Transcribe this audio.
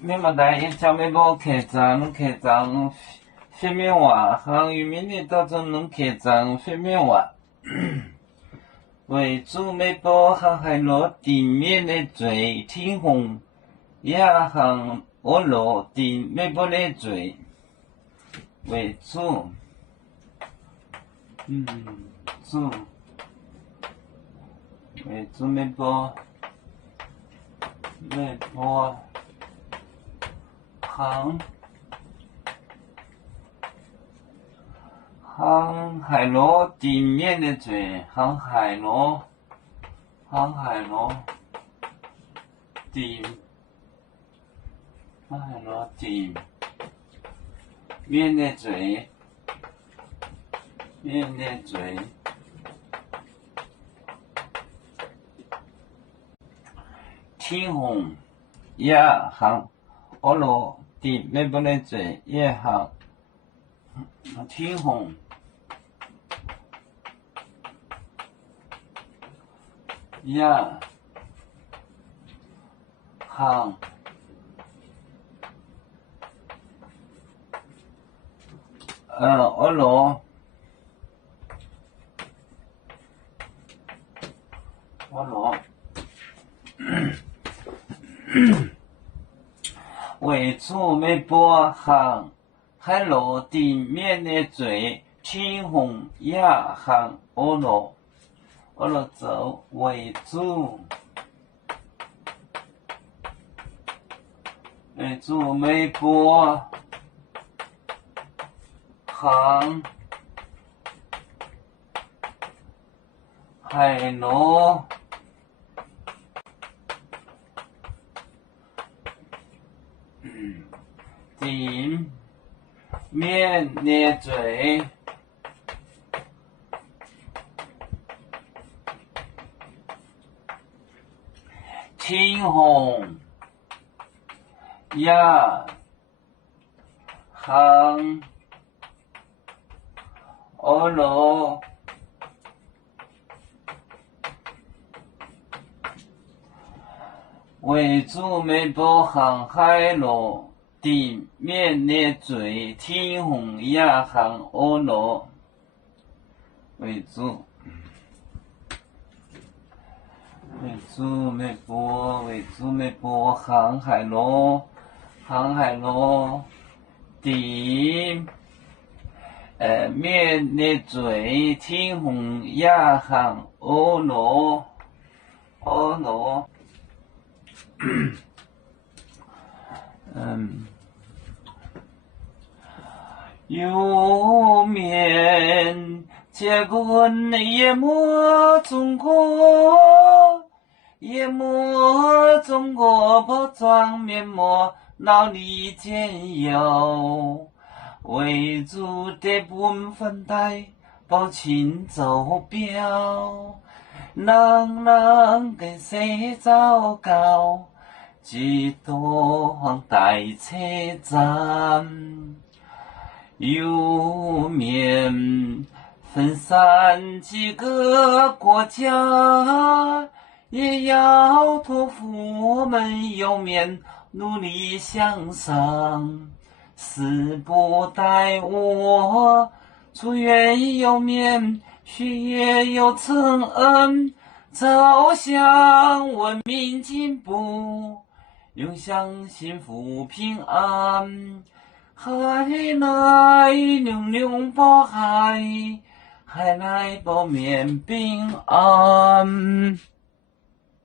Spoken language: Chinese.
明白大一讲没包开张phía面瓦行渔民的当中能开张phía面瓦为主没包航海路地面的最天空亚航欧路地没包的最为主主为主没包航海路地面的嘴，航海路地面的嘴，天空亚航欧路地面不的嘴也航天空亚航欧路为主没波航海路地面的最天空亚航欧路走为主没波航海路地面的嘴天空亚航欧路为主没包航海路地面的最天空亚航欧路为主没包航海路地面的最天空亚航欧路有面结棍夜幕中国包装面膜脑里间有为主的本分带保清走标能给谁糟糕几多待车站有面分散几个国家也要托付我们有面努力向上死不待我出院有面血液有承恩走向文明进步永享幸福平安海来永永保海来保面平安